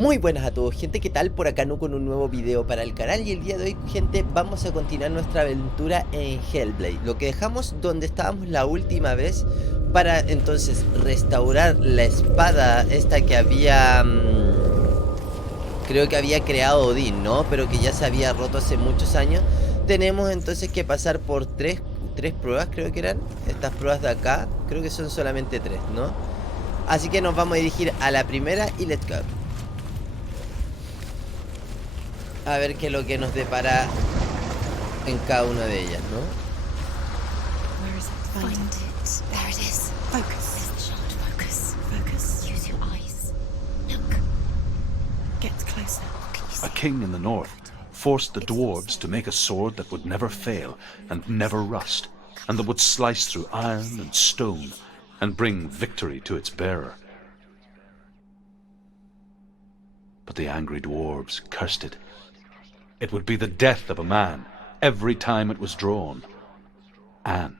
Muy buenas a todos, gente, ¿qué tal? Por acá no con un nuevo video para el canal. Y el día de hoy, gente, vamos a continuar nuestra aventura en Hellblade. Lo que dejamos donde estábamos la última vez, para entonces restaurar la espada esta que había... creo que había creado Odín, ¿no? Pero que ya se había roto hace muchos años. Tenemos entonces que pasar por tres pruebas, creo que eran. Estas pruebas de acá, creo que son solamente tres, ¿no? Así que nos vamos a dirigir a la primera y let's go. A ver qué es lo que nos depara en cada una de ellas, ¿no? Where is it? Find it. There it is. Focus. It's the shard. Focus. Focus. Use your eyes. Look. Get closer. What can you see? A king in the north forced the dwarves to make a sword that would never fail and never rust, and that would slice through iron and stone and bring victory to its bearer. But the angry dwarves cursed it. It would be the death of a man every time it was drawn, and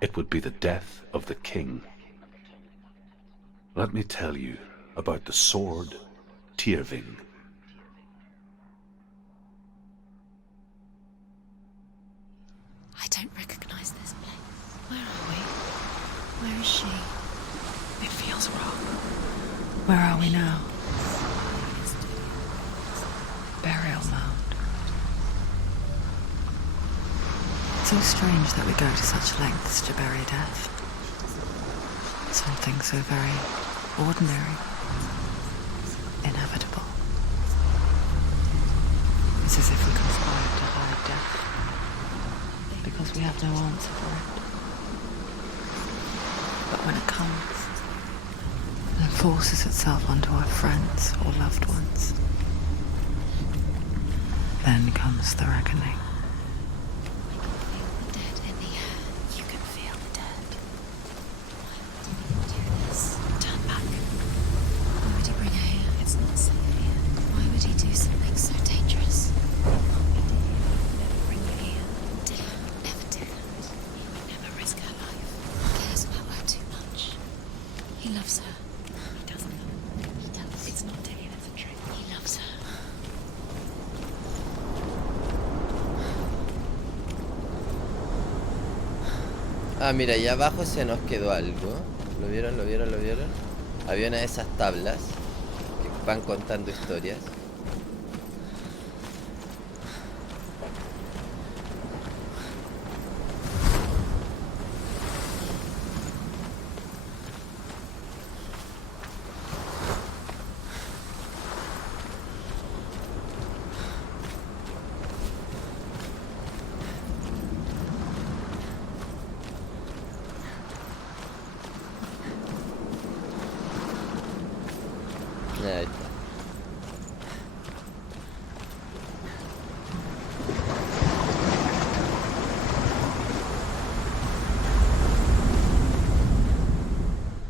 it would be the death of the king. Let me tell you about the sword Tyrving. I don't recognize this place. Where are we? Where is she? It feels wrong. Where are we now? Burial mound. So strange that we go to such lengths to bury death. Something so very ordinary, inevitable. It's as if we conspired to hide death, because we have no answer for it. But when it comes, and forces itself onto our friends or loved ones, then comes the reckoning. Ah, mira, allá abajo se nos quedó algo. ¿Lo vieron? ¿Lo vieron? ¿Lo vieron? Había una de esas tablas que van contando historias. Ahí está.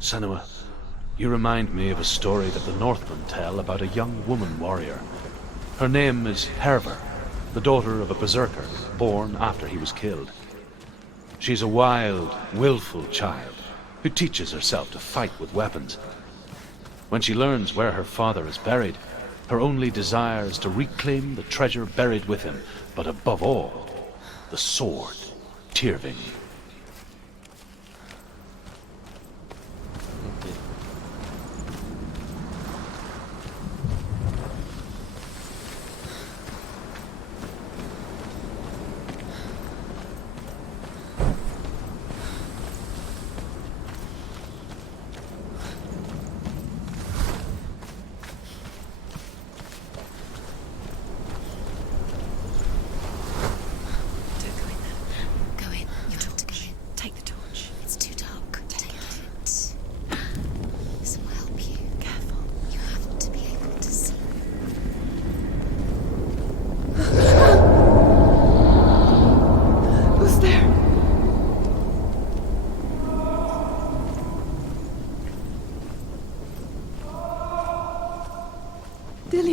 Senua, you remind me of a story that the Northmen tell about a young woman warrior. Her name is Herver, the daughter of a berserker born after he was killed. She's a wild, willful child who teaches herself to fight with weapons. When she learns where her father is buried, her only desire is to reclaim the treasure buried with him, but above all, the sword, Tyrving.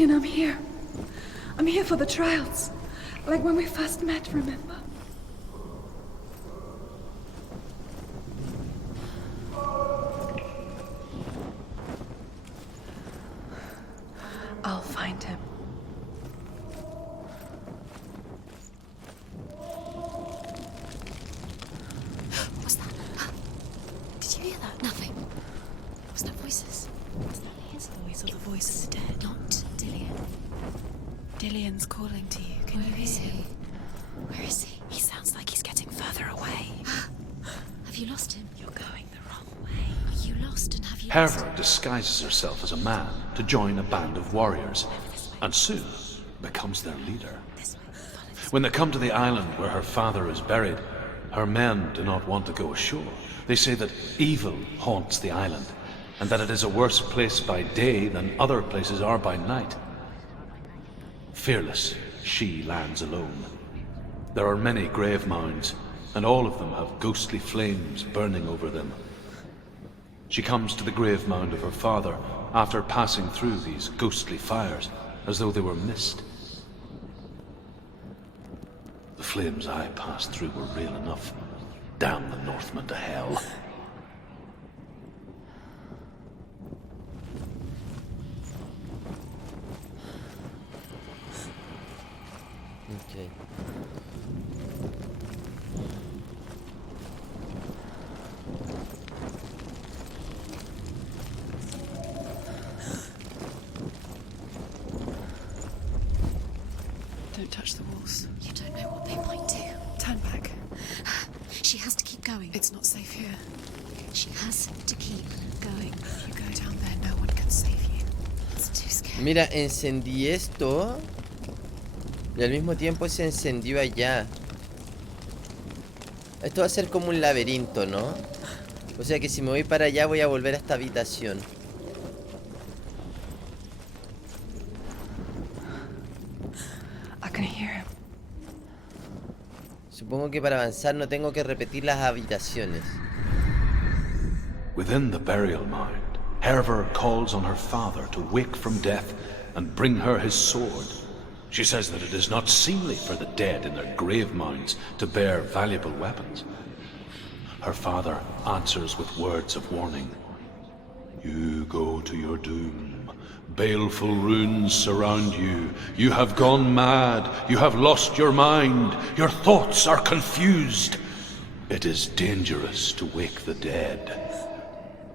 I'm here. I'm here for the trials. Like when we first met, remember? find him. What's that? Did you hear that? Nothing. Was that voices? Was that his voice or the voice of the dead? Not Dillian. Dillian's calling to you. Can you Where is hear he? him? Where is he? He sounds like he's getting further away. Have you lost him? You're going the wrong way. Are you lost and have you lost him? Herver disguises herself as a man to join a band of warriors, and soon becomes their leader. This way. Follow this way. When they come to the island where her father is buried, her men do not want to go ashore. They say that evil haunts the island, and that it is a worse place by day than other places are by night. Fearless, she lands alone. There are many grave mounds, and all of them have ghostly flames burning over them. She comes to the grave mound of her father after passing through these ghostly fires, as though they were mist. The flames I passed through were real enough. Damn the Northmen to hell. Ok. Don't touch the walls. You don't know what they might do. Turn back. She has to keep going. It's not safe here. She has to keep going. If you go down there, no one can save you. It's too scary. Mira, encendí esto y al mismo tiempo se encendió allá. Esto va a ser como un laberinto, ¿no? O sea que si me voy para allá voy a volver a esta habitación. I can hear him. Supongo que para avanzar no tengo que repetir las habitaciones. Within the burial mound, Herver calls on her father to wake from death and bring her his sword. She says that it is not seemly for the dead in their grave mounds to bear valuable weapons. Her father answers with words of warning. You go to your doom. Baleful runes surround you. You have gone mad. You have lost your mind. Your thoughts are confused. It is dangerous to wake the dead.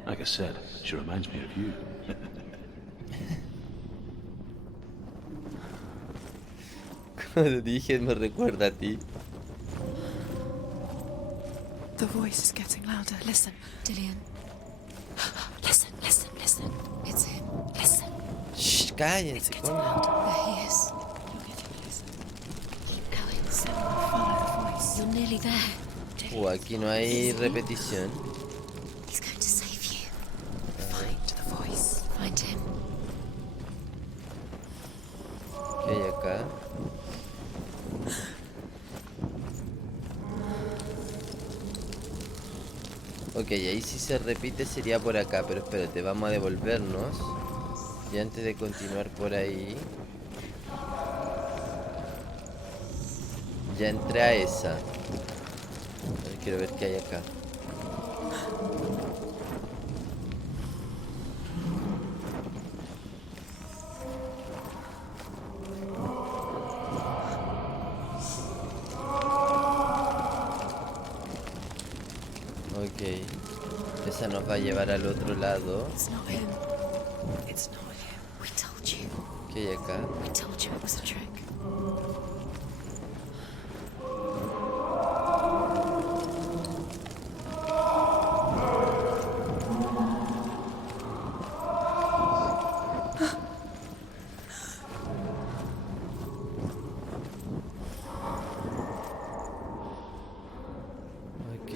Like I said, she reminds me of you. Cuando dije me recuerda a ti. The voice is getting louder. Listen. Dillian. Listen, listen, listen. It's him. Listen. Shh, cállense, It's coño. louder. There he is. You're getting closer. Keep going. Senua, follow the voice. You're nearly there. Aquí no hay repetición. He's going to save you. Find the voice. Find him. ¿Qué hay acá? Ok, ahí si se repite sería por acá, pero espérate, vamos a devolvernos. Y antes de continuar por ahí, ya entré a esa. A ver, quiero ver qué hay acá. Ok, esa nos va a llevar al otro lado. It's not him. It's not him. We told you. ¿Qué hay acá? We told you it was a trick. Ok.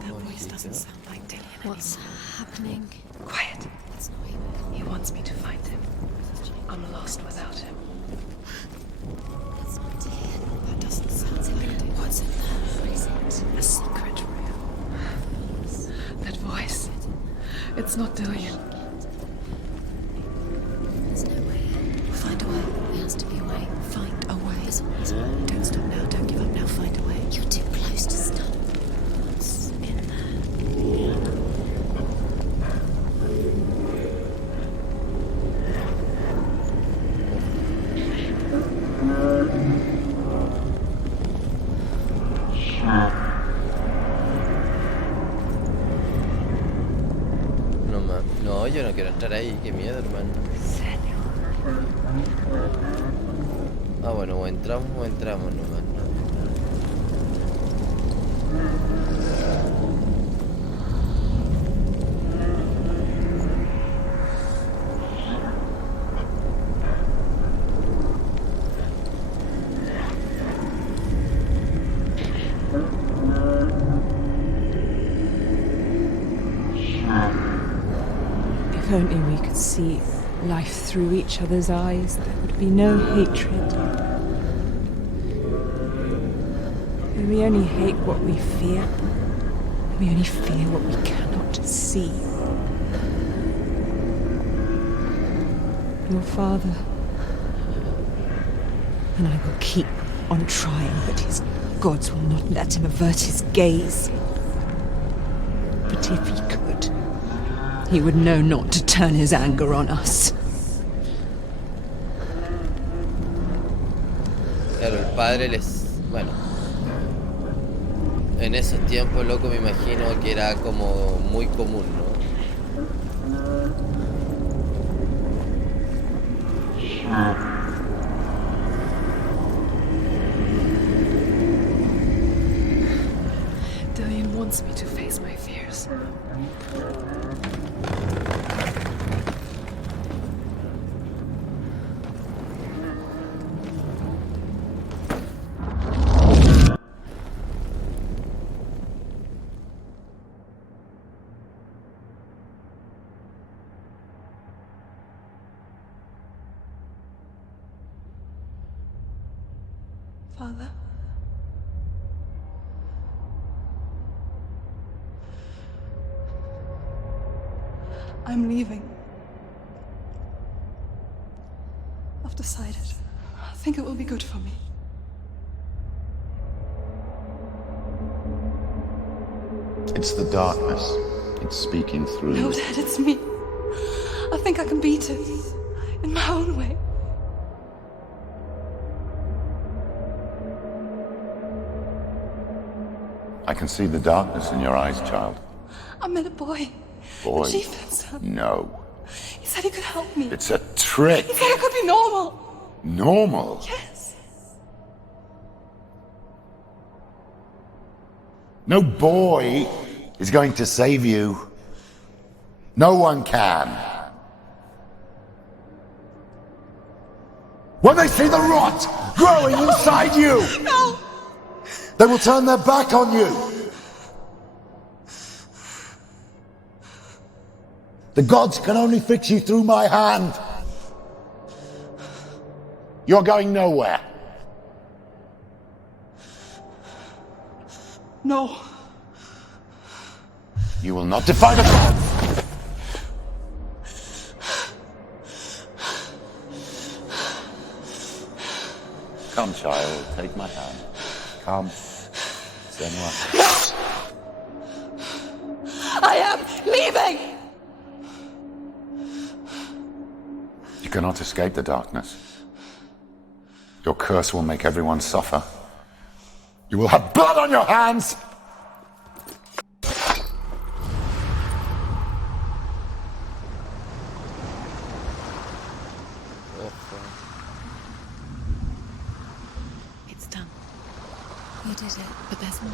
That voice doesn't sound like Dillian What's happening? Quiet. It's not him. He wants me to find him. I'm lost without him. It's not Dillian. That doesn't sound like Dillian. What's in there? What is it? A secret room. That voice. It's not Dillian. There's no way. Find a way. There has to be a way. Find a way. There's always a way. Don't stop now. Don't give up now. Find a way. You're too close to stop. What's in there? quiero entrar ahí, qué miedo, hermano. Ah, bueno, o entramos nomás, ¿no? If only we could see life through each other's eyes, there would be no hatred. When we only hate what we fear, we only fear what we cannot see. Your father, and I will keep on trying, but his gods will not let him avert his gaze. But if he could, he would know not to turn his anger on us. Claro, el padre les... Bueno. En esos tiempos, loco, me imagino que era como muy común, ¿no? Dillian wants me to face my fears. Father? I'm leaving. I've decided. I think it will be good for me. It's the darkness. It's speaking through No, you. Dad, it's me. I think I can beat it. In my own way. I can see the darkness in your eyes, child. I met a boy. Boy. The chief himself. No. He said he could help me. It's a trick. He said I could be normal. Normal. Yes. No boy is going to save you. No one can. When they see the rot growing inside you, No! they will turn their back on you. The gods can only fix you through my hand. You're going nowhere. No. You will not defy the gods. Come, child, take my hand. Come, Senua. I am leaving! You cannot escape the darkness. Your curse will make everyone suffer. You will have blood on your hands! It's done. You did it, but there's more.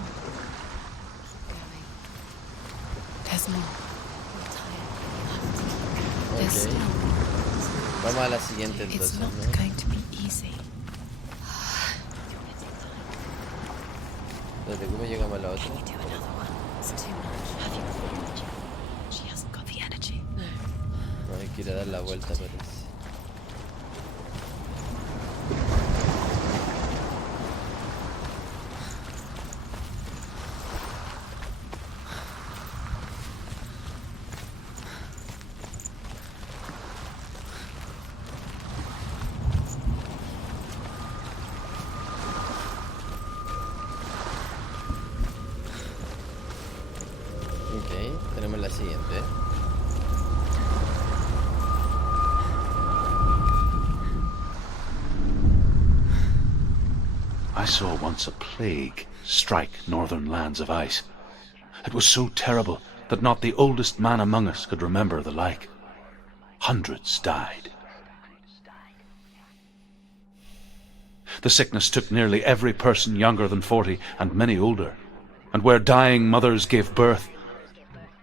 Keep going. There's more. You're tired. You have to keep going. There's Ok. still more. Vamos a la siguiente It's entonces, not ¿no? going to be easy. Espérate, ¿cómo llegamos a la otra? Can you do another one? It's too much. Have you got the energy? She hasn't got the energy. No. No, hay que ir a dar la vuelta, parece. Ok, tenemos la siguiente. I saw once a plague strike northern lands of ice. It was so terrible that not the oldest man among us could remember the like. Hundreds died. The sickness took nearly every person younger than 40 and many older. And where dying mothers gave birth,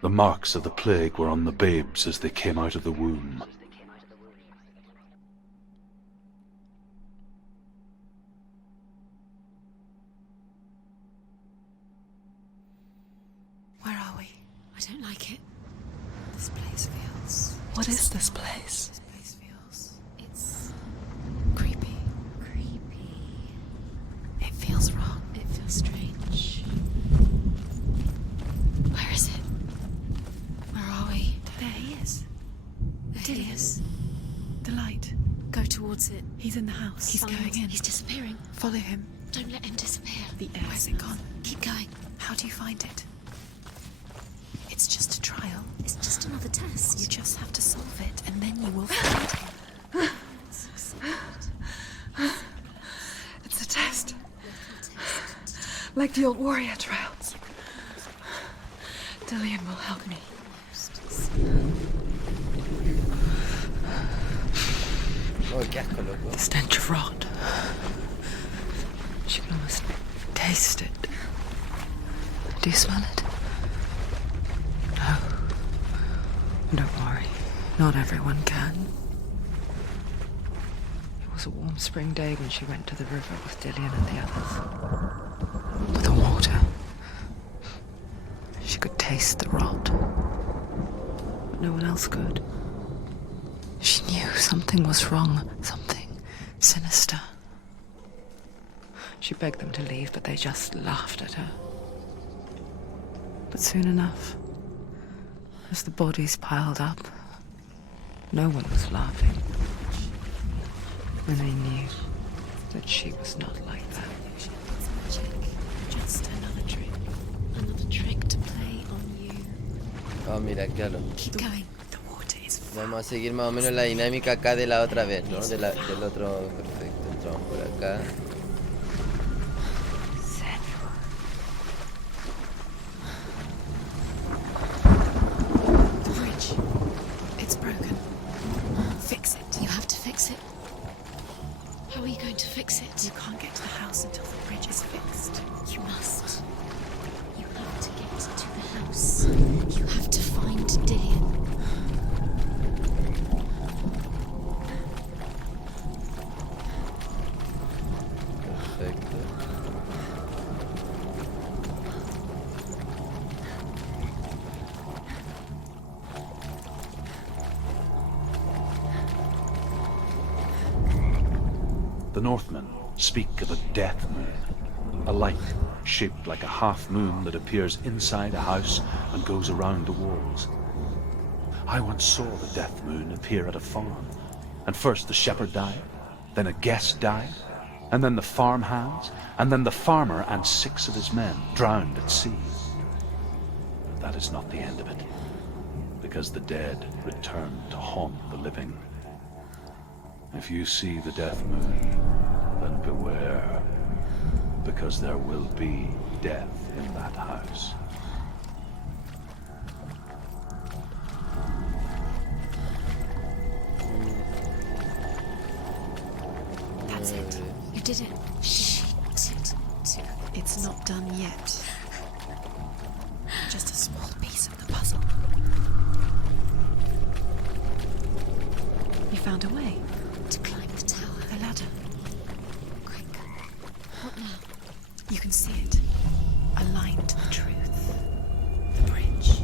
the marks of the plague were on the babes as they came out of the womb. Where are we? I don't like it. This place feels... What is this place? This place feels... It's... creepy. Creepy. It feels wrong. It feels strange. Where is it? Where are we? There he is. There he is. The light. Go towards it. He's in the house. He's Find- going in. He's disappearing. Follow him. Don't let him disappear. The air Where's is gone. Keep going. How do you find it? It's just a trial. It's just another test. You just have to solve it, and then you will find him. So sad. It's a test. Like the old warrior trials. Dillian will help me. Oh, qué asco, loco. The stench of rot. She can almost taste it. Do you smell it? No. Don't worry. Not everyone can. It was a warm spring day when she went to the river with Dillian and the others. With the water. She could taste the rot. But no one else could. She knew something was wrong. Something sinister. She begged them to leave, but they just laughed at her. But soon enough, as the bodies piled up, no one was laughing. And they knew that she was not like that. Just another trick. Another trick to play on you. Oh, mira, claro. Keep going. The water is Vamos a seguir más o menos la dinámica acá de la otra vez, ¿no? Del otro... Perfecto, entramos por acá. the bridge. It's broken. Fix it. You have to fix it. How are you going to fix it? You can't get to the house until the bridge is fixed. You must. You have to get to the house. You have to find Dillian. Perfecto. The Northmen speak of a death moon, a light shaped like a half moon that appears inside a house and goes around the walls. I once saw the death moon appear at a farm, and first the shepherd died, then a guest died, and then the farmhands, and then the farmer and 6 of his men drowned at sea. But that is not the end of it, because the dead return to haunt the living. If you see the death moon, then beware, because there will be death in that house. That's it. You did it. She did it. It's not done yet. Just a small piece of the puzzle. You found a way. To climb the tower. The ladder. Quick. What now? You can see it. Aligned to the truth. The bridge.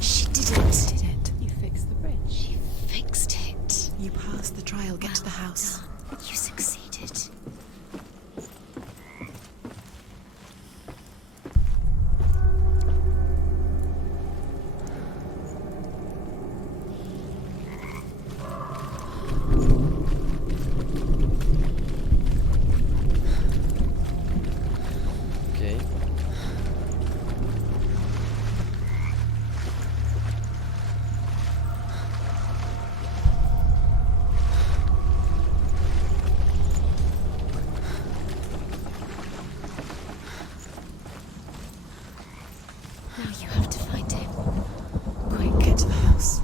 She did it. Did it. You fixed the bridge. She fixed it. You passed the trial. Get to the house. Done. You succeeded. Now you have to find him. Quick, get to the house.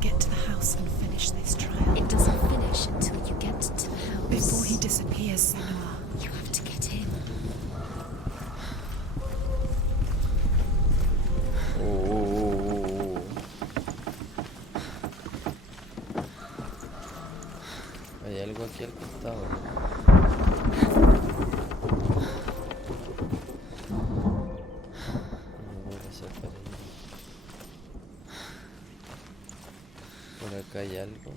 Get to the house and finish this trial. It doesn't finish until you get to the house. Before he disappears, Senua. You have to get him. Hay algo aquí al costado. No voy a pasar por ahí. Por acá hay algo.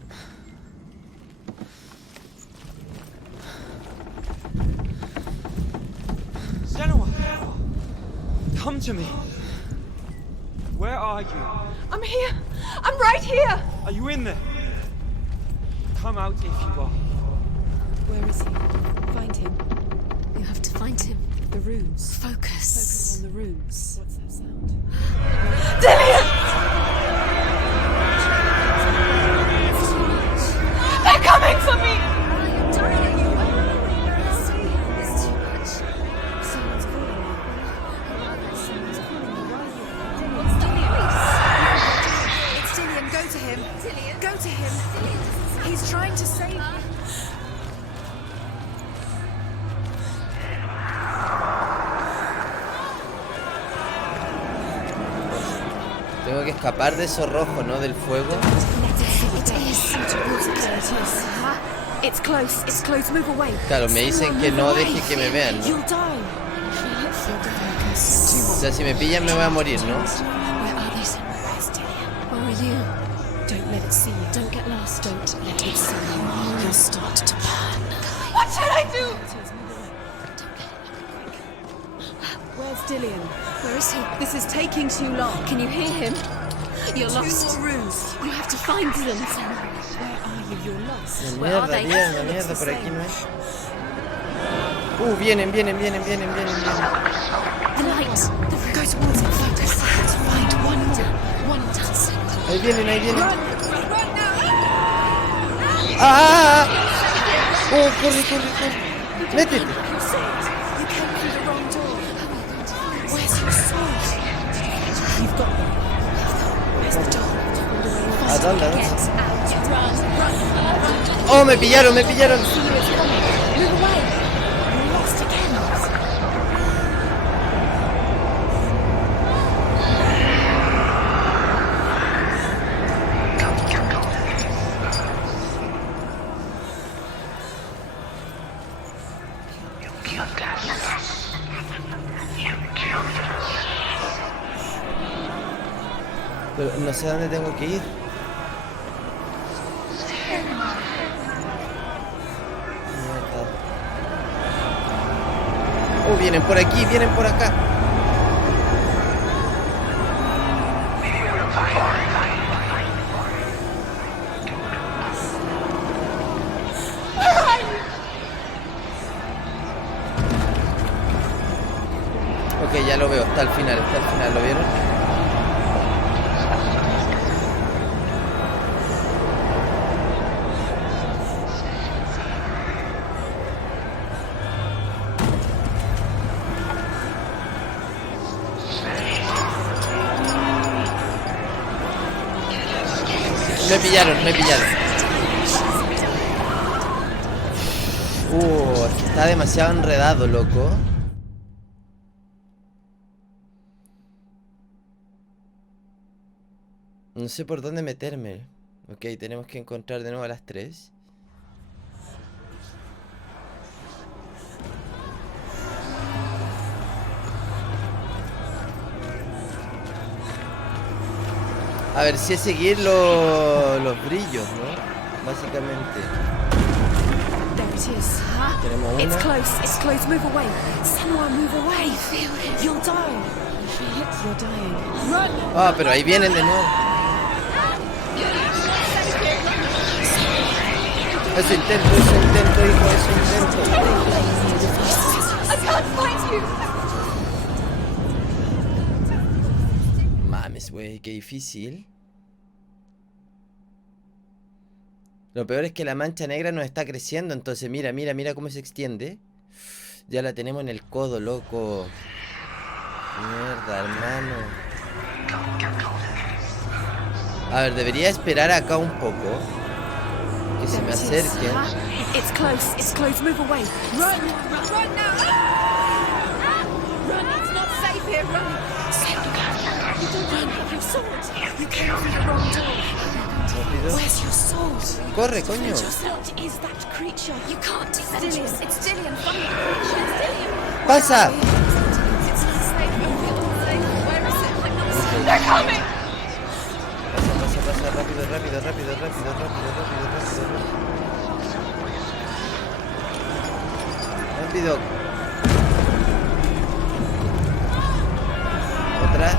Senua! Come to me! Where are you? I'm here! I'm right here! Are you in there? Come out if you are. Where is he? Find him. You have to find him. The runes. Focus. Focus on the runes. What's that sound? They're coming for me! I'm dying. It's too much. Someone's calling you. Someone's calling you. What's Dillian? It's Dillian. Go to him. Dillian? Go to him. He's trying to save you. Tengo que escapar de esos rojos, ¿no? Del fuego. It's close. It's close. Move away. Claro, me dicen que no deje que me vean, ¿no? You'll die. O sea, si me pillan me voy a morir, ¿no? Where are they? Where's Dillian? Where are you? Don't let it see you. Don't get lost. Don't let it see you. You'll start to burn. What should I do? Where's Dillian? Where is he? This is taking too long. Can you hear him? You're Two lost. more rooms. You have to find them. Where are you? You're lost. Where are Mierda, they? mierda, mierda, por aquí no es. Vienen. The light. Go towards it. Focus. To find one more. One dancing. Ahí vienen. Run now. ¡Ah! Corre. Métete. You came through the wrong door. Where's your sword? You've got them. Where's the door? ¿A dónde? Get out. Run. ¡Oh, me pillaron! See you, it's coming. Move away. You're lost again. Pero no sé a dónde tengo que ir. Mierda. Vienen por aquí, vienen por acá. Ok, ya lo veo, está al final, ¿lo vieron? Me pillaron. Está demasiado enredado, loco. No sé por dónde meterme. Ok, tenemos que encontrar de nuevo a las 3. A ver, si es seguir los brillos, ¿no? Básicamente. There it is. Tenemos It's una. close. Move away. Senua, move away. Feel it. You'll die. You feel it? You're dying. Run. Ah, pero ahí vienen de nuevo. Eso intento, hijo, eso intento. I can't find you! Mames, güey, qué difícil. Lo peor es que la mancha negra nos está creciendo. Entonces mira cómo se extiende. Ya la tenemos en el codo, loco. Mierda, hermano. A ver, debería esperar acá un poco. Que se me acerquen. It's close. It's close. Move away. Run! Run now! Run! It's not safe here. Run! You don't have your sword. You came through the wrong door. Rápido. Where's your sword? Corre, coño. What is that creature? You can't do that. It's Dillian. Find the creature. It's Dillian. ¡Pasa! It's not safe. Where is it? They're coming. Pasa, rápido. Rápido. Otra.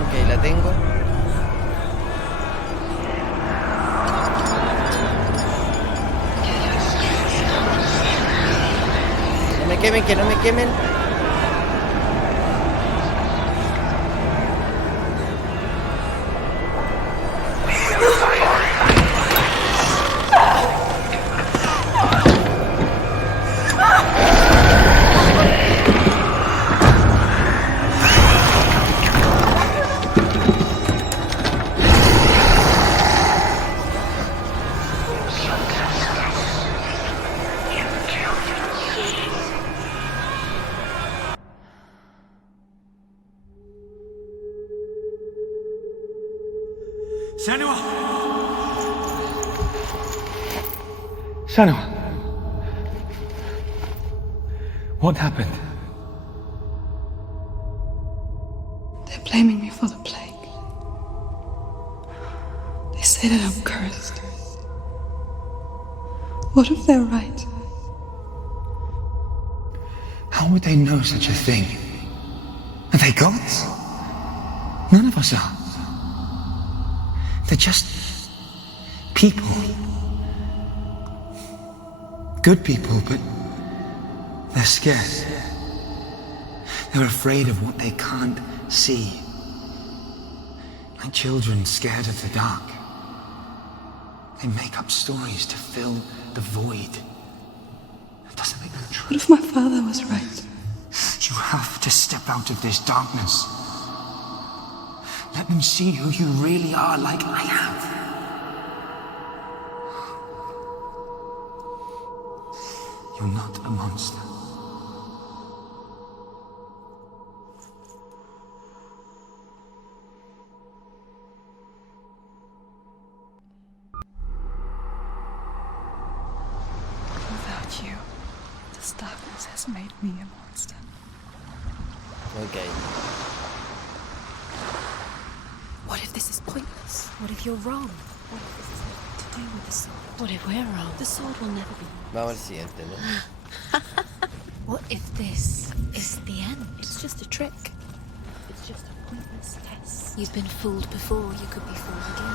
Ok, la tengo. No me quemen, que no me quemen. Senua! Senua! What happened? They're blaming me for the plague. They say that I'm cursed. What if they're right? How would they know such a thing? Are they gods? None of us are. They're just people. Good people, but they're scared. They're afraid of what they can't see. Like children scared of the dark. They make up stories to fill the void. It doesn't make them true. What if my father was right? You have to step out of this darkness. Let them see who you really are, like I have. You're not a monster. Without you, this darkness has made me a monster. Ok. What if this is pointless? What if you're wrong? What if this is nothing to do with the sword? What if we're wrong? The sword will never be. Vamos al siguiente, ¿no? What if this is the end? It's just a trick. It's just a pointless test. You've been fooled before. You could be fooled again.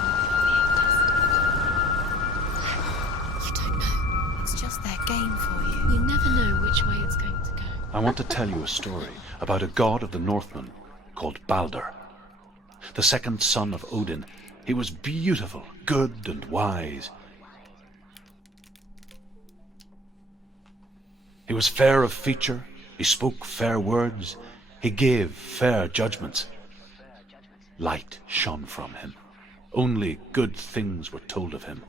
You don't know. It's just their game for you. You never know which way it's going to go. I want to tell you a story about a god of the Northmen called Balder. The second son of Odin. He was beautiful, good and wise. He was fair of feature, he spoke fair words, he gave fair judgments. Light shone from him. Only good things were told of him.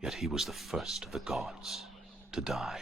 Yet he was the first of the gods to die.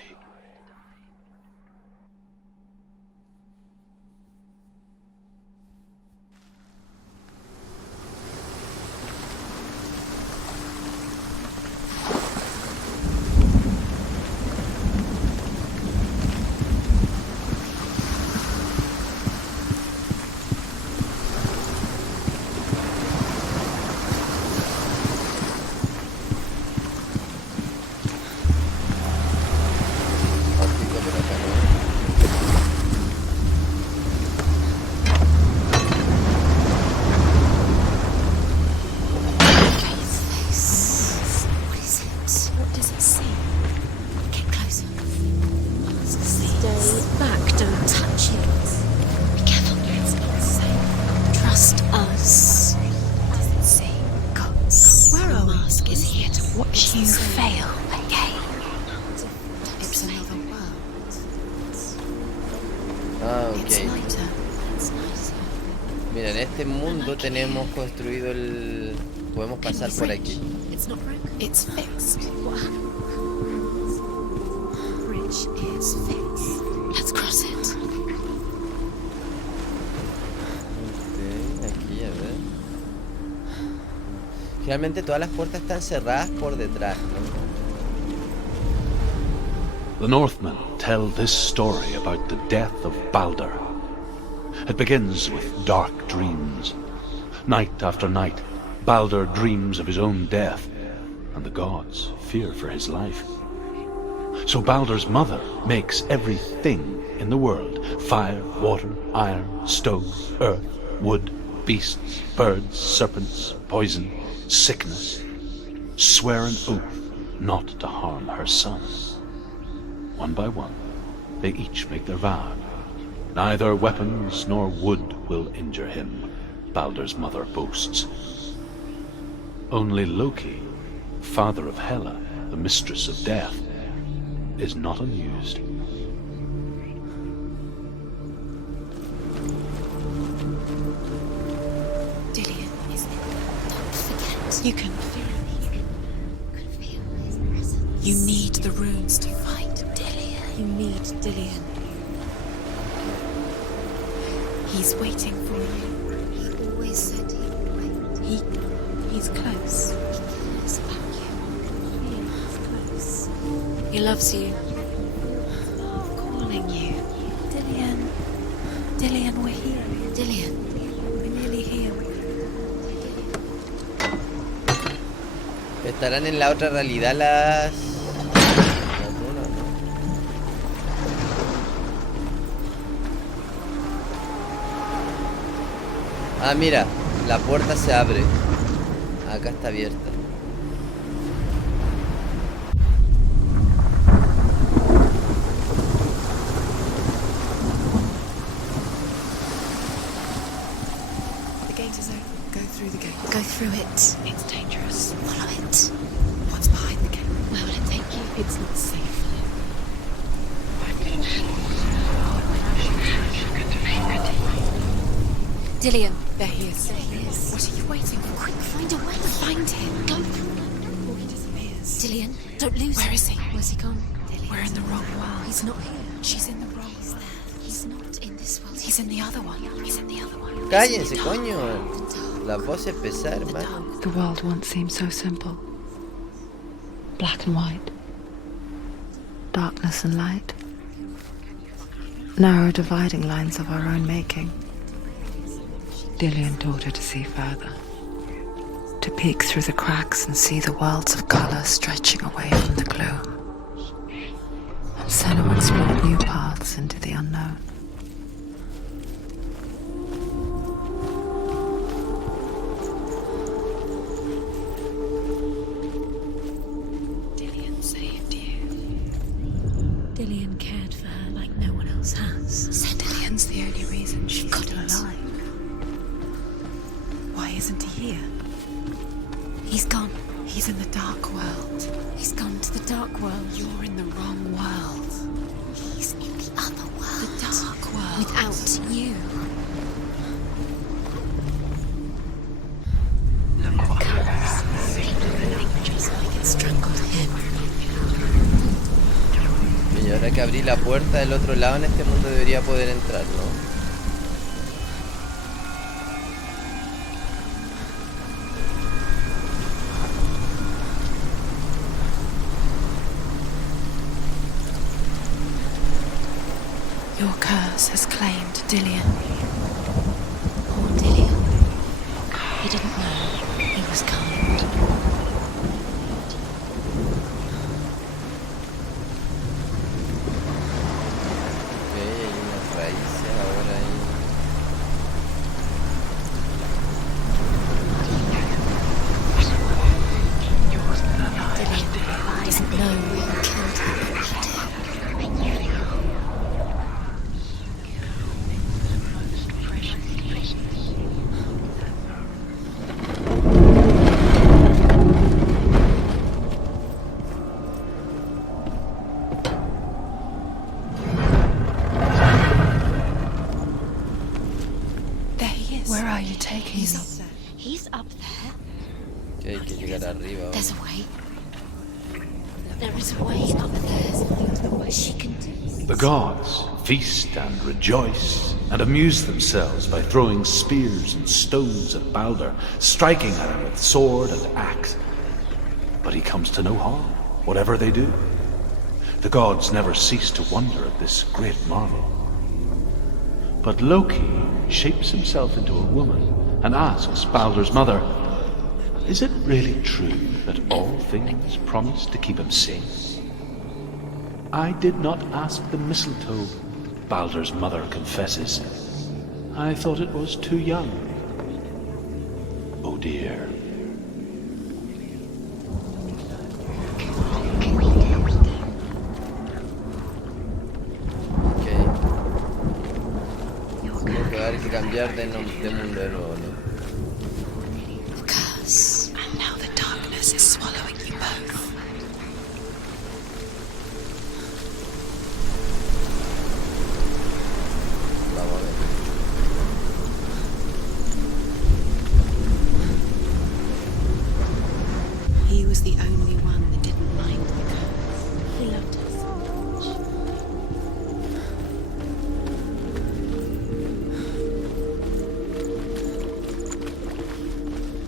Ah, It's ok. lighter. It's nicer. Mira, en este mundo tenemos construido el... Podemos Can pasar we por bridge? aquí. It's not broken. It's fixed. What? Bridge is fixed. Let's cross it. Ok, aquí, a ver. Generalmente todas las puertas están cerradas por detrás, ¿no? The Northmen tell this story about the death of Baldur. It begins with dark dreams. Night after night, Baldur dreams of his own death, and the gods fear for his life. So Baldur's mother makes everything in the world, fire, water, iron, stone, earth, wood, beasts, birds, serpents, poison, sickness, swear an oath not to harm her son. One by one, they each make their vow. Neither weapons nor wood will injure him, Baldur's mother boasts. Only Loki, father of Hela, the mistress of death, is not amused. Dillian is it? Don't forget. You can feel it. You can feel his presence. You need the runes to fight Dillian. You need Dillian. He's waiting for you. He always said he would wait. He's close. He cares about you. He's close. He loves you. Calling you. Dillian. Dillian, we're here. Dillian. We're nearly here. ¿Estarán en la otra realidad las runas, no? Ah, mira, la puerta se abre. Acá está abierta. The gate is open. Go through the gate. Go through it. It's dangerous. Follow it. What's behind the gate? Where will it take you? It's not safe. Dillian. There he is. There he is. What are you waiting for? Quick, find a way. Find him. Go. Before he disappears. Dillian, don't lose him. Where is he? Where's he gone? We're in the wrong world. He's not here. She's in the wrong world. He's not in this world. He's in the other one. He's in the other one. Cállense, coño. La voz es pesada, hermano. The world once seemed so simple. Black and white. Darkness and light. Narrow dividing lines of our own making. Dillian taught her to see further. To peek through the cracks and see the worlds of color stretching away from the gloom. And Senua explored new paths into the unknown. Dillian saved you. Dillian cared for her like no one else has. Dillian's the only reason she's still alive. Why isn't he here? He's gone. He's in the dark world. He's gone to the dark world. You're in the wrong world. He's in the other world. The dark world. Without you. Just like it strangled him. Y ahora que abrí la puerta del otro lado, en este mundo debería poder entrar, ¿no? Your curse has claimed Dillian. Poor Dillian. He didn't know he was kind. Ok, hay unas raíces ahora ahí. Dillian doesn't know who killed him. are you taking me? He's up there. Que hay que llegar arriba. There's a way. There is a way up there. She can do it. The gods feast and rejoice and amuse themselves by throwing spears and stones at Balder, striking at him with sword and axe. But he comes to no harm, whatever they do. The gods never cease to wonder at this great marvel. But Loki shapes himself into a woman and asks Balder's mother, "Is it really true that all things promise to keep him safe?" "I did not ask the mistletoe," Balder's mother confesses. "I thought it was too young." Oh dear. Ok. Tengo que dar que cambiar de mundo de nuevo, ¿no? Curse. And now the darkness is swallowing you both. Vamos a ver. He was the only one that didn't mind the curse. He loved her so much.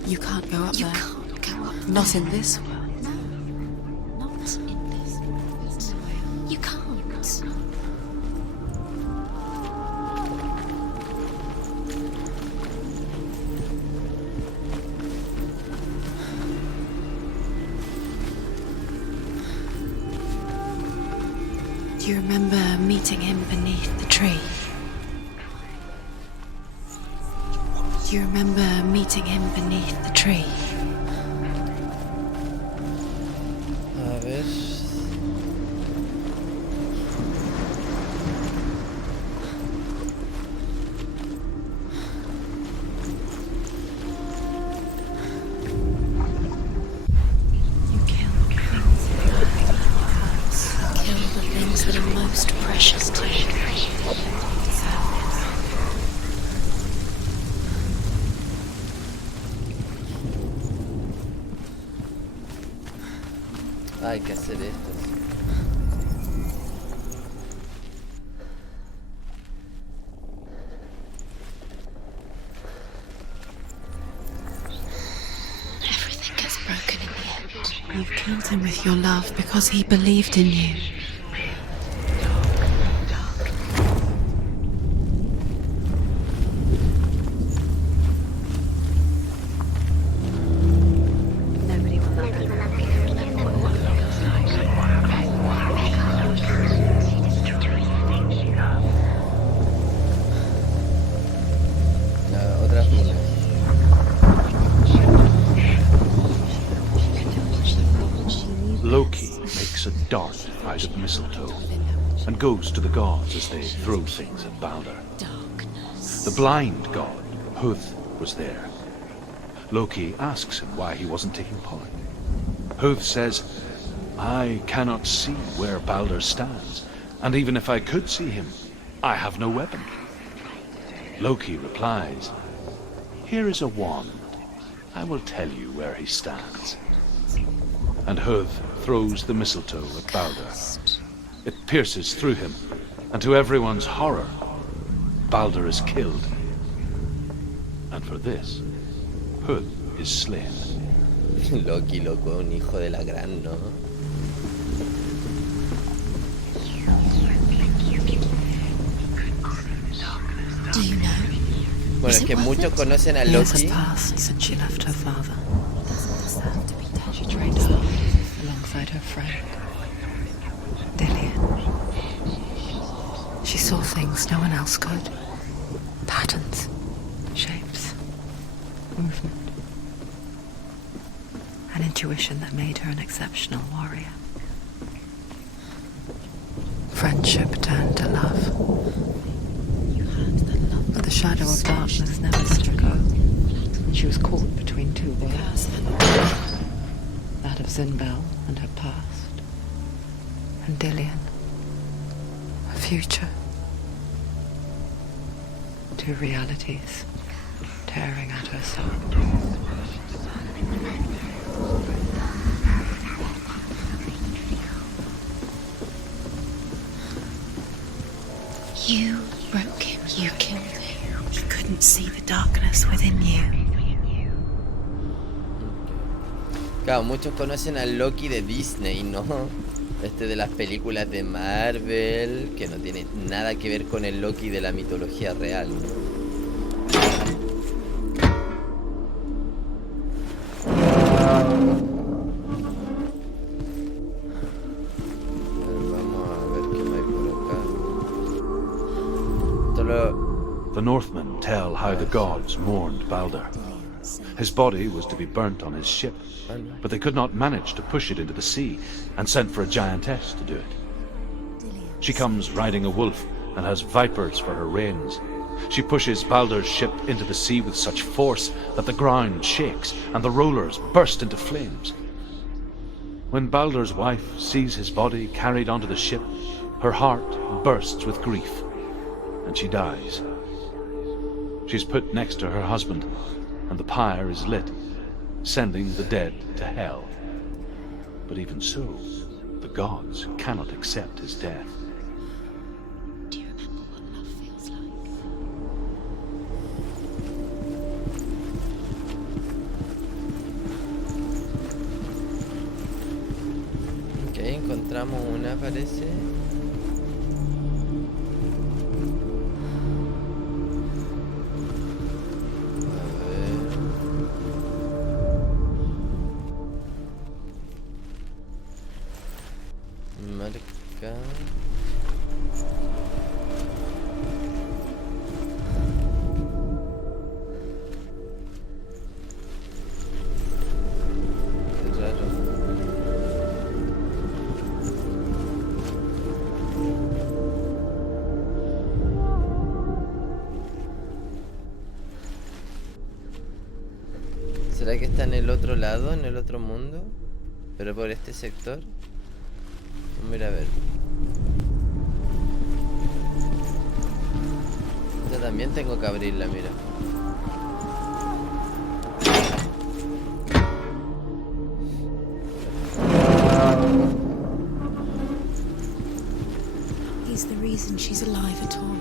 You can't go up You there. can't go up Not there. in this world. No, not in this world. You can't. Do you remember meeting him beneath the tree? Do you remember meeting him beneath the tree? A ver. You killed Kill the things that are most precious to you. Hay que hacer esto. Everything gets broken in the end. You killed him with your love because he believed in you. Nobody will love him. Otras runas. Loki makes a dart out of mistletoe and goes to the gods as they throw things at Balder. The blind god, Huth, was there. Loki asks him why he wasn't taking part. Huth says, "I cannot see where Balder stands, and even if I could see him, I have no weapon." Loki replies, "Here is a wand. I will tell you where he stands." And Huth throws the mistletoe at Balder. It pierces through him, and to everyone's horror, Balder is killed. And for this, Huth is slain. Loki, loco, un hijo de la gran, ¿no? Do you know? Bueno, es que muchos conocen a Years has Loki. passed since she left her father. Doesn't have to be dead. She trained hard alongside her friend, Dillian. She saw things no one else could. Patterns, shapes, movement. An intuition that made her an exceptional warrior. Friendship turned to love. You had the love. But the shadow of darkness never let her go. And she was caught between two worlds. That of Zinbel and her past. And Dillian. Her future. Two realities. tearing at her soul. You broke him. You killed him. He couldn't see the darkness within you. Claro, muchos conocen al Loki de Disney, ¿no? Este de las películas de Marvel, que no tiene nada que ver con el Loki de la mitología real. The Northmen tell how the gods mourned Balder. His body was to be burnt on his ship, but they could not manage to push it into the sea, and sent for a giantess to do it. She comes riding a wolf and has vipers for her reins. She pushes Balder's ship into the sea with such force that the ground shakes and the rollers burst into flames. When Balder's wife sees his body carried onto the ship, her heart bursts with grief, and she dies. She's put next to her husband, and the pyre is lit, sending the dead to hell. But even so, the gods cannot accept his death. Do you remember what love feels like? Ok, encontramos una, parece. Marca. Qué raro. ¿Será que está en el otro lado, en el otro mundo? Pero por este sector. Mira, a ver. Yo también tengo que abrirla, mira. He's the reason she's alive at all.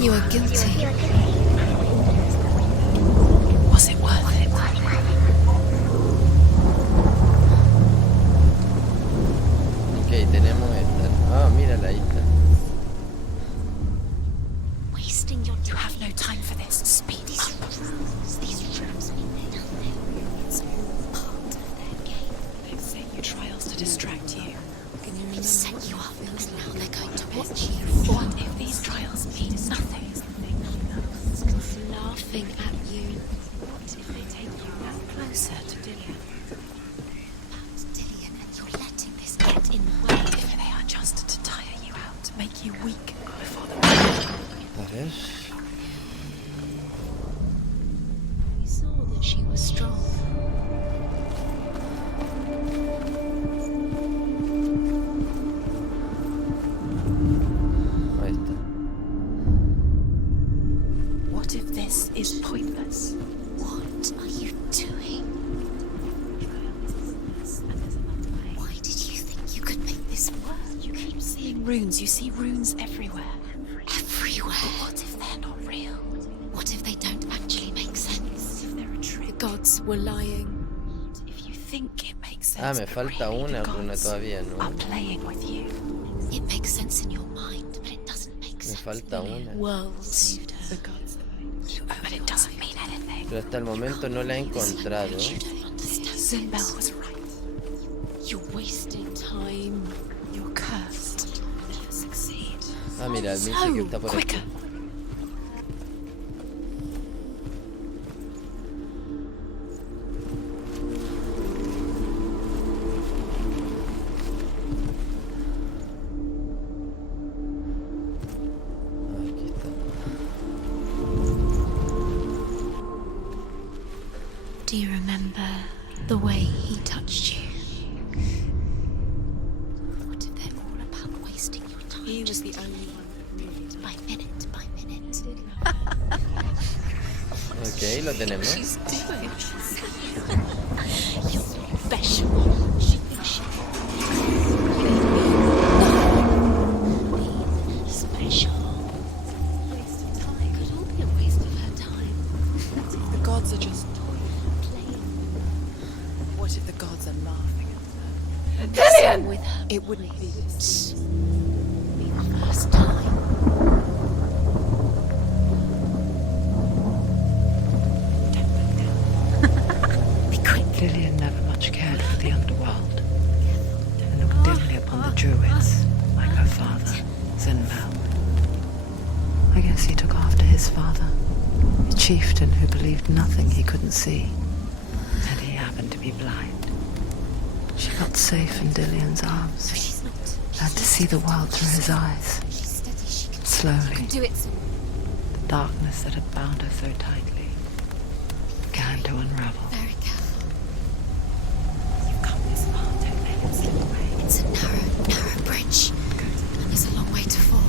You are guilty. Was it worth it? Ok, tenemos esta. Ah, mírala, ahí está. Wasting your time. You have no time for this. Speed up. These rooms mean nothing. It's all part of their game. They've set you trials to distract you. They've set you up, and now they're going to watch you. What if these trials mean nothing? Laughing at you. What if they take you now closer to Dillian? About Dillian, and you're letting this get in the way. What if they are just to tire you out, to make you weak before the A ver. We saw that she was strong. Ahí está. What if this is pointless? What are you doing? Why did you think you could make this work? You keep seeing runes. You see runes everywhere. Everywhere? But what if they're not real? What if they don't actually make sense? What if they're a trick? The gods were lying. What if you think it makes sense? Ah, me falta really una the runa gods todavía, ¿no? are playing with you. It makes sense in your mind, but it doesn't make Me sense. falta una. Worlds. The gods. But it doesn't mean anything. Pero hasta el momento no la he encontrado. You don't understand. Zinbel was right. You're wasting time. You're cursed. You'll never succeed. Ah, mira, el dice que está por aquí. Quicker. Do you remember the way he touched you? What if they're all about wasting your time? He was the only one that knew it. By minute by minute. Ok, lo tenemos. She's doing. You're special. She thinks she's special. Waste of time. Could all be a waste of her time. The gods are just Playing What if the gods are laughing at Dillian! With her. her? It wouldn't be this. Be the first time. Be quick. Dillian never much cared for the underworld, and looked dimly upon the druids, like her father, Senua. I guess he took after his father, a chieftain who believed nothing he couldn't see, and he happened to be blind. She felt safe in Dillian's arms, She's not. glad to see the world through his eyes. She's steady. She can Slowly, do it. the darkness that had bound her so tightly began to unravel. Very careful. You've come this far, don't let it slip away. It's a narrow bridge. And there's a long way to fall.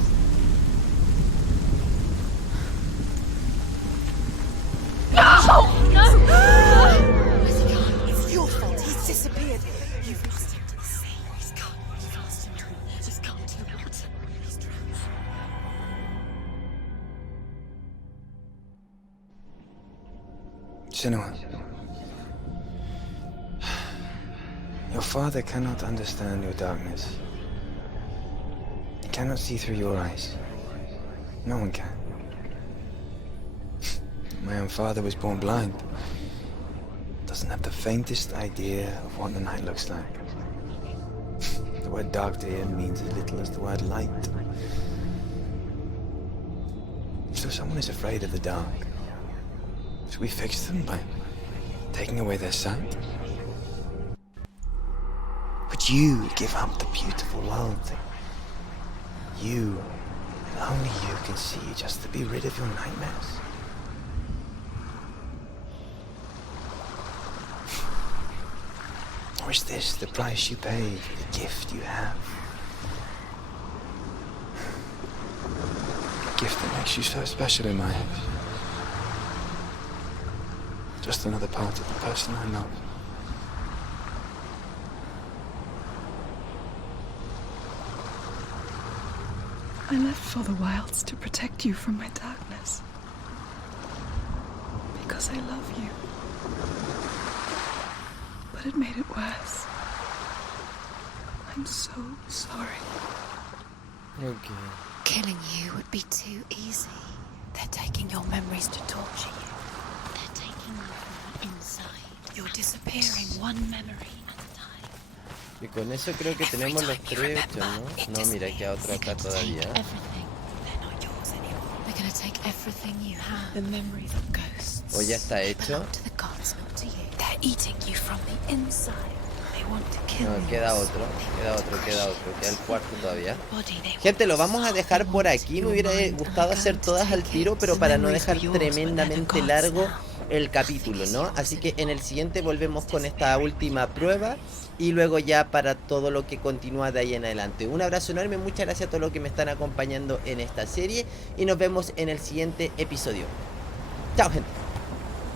Where's he gone? It's your fault. He's disappeared. You've lost him to the sea. He's gone. You've lost him. Just gone to the water. He's drowned. Senua. Your father cannot understand your darkness. He cannot see through your eyes. No one can. My own father was born blind. Doesn't have the faintest idea of what the night looks like. The word dark to him means as little as the word light. So someone is afraid of the dark. Should we fix them by taking away their sight? Would you give up the beautiful world that you, and only you, can see just to be rid of your nightmares? Or is this the price you pay for the gift you have? A gift that makes you so special in my eyes. Just another part of the person I love. I left for the wilds to protect you from my darkness. Because I love you. But it made it worse. I'm so sorry. Ok. Killing you would be too easy. They're taking your memories to torture you. They're taking you from the inside. You're disappearing one memory at a time. Y con eso creo que tenemos los tres hechos, ¿no? No, mira, queda otro acá todavía. Everything. They're not yours anymore. They're gonna take everything you have. The memories of ghosts. O ya está hecho. Belong to the gods, not to you. They're eating you from the inside. They want to kill No, you. queda otro. Queda el cuarto todavía. Body, they Gente, lo want vamos a dejar por aquí. Me hubiera gustado hacer todas al tiro, pero para no dejar tremendamente largo el capítulo, ¿no? Así que en el siguiente volvemos con esta última prueba y luego ya para todo lo que continúa de ahí en adelante. Un abrazo enorme, muchas gracias a todos los que me están acompañando en esta serie y nos vemos en el siguiente episodio. Chao, gente.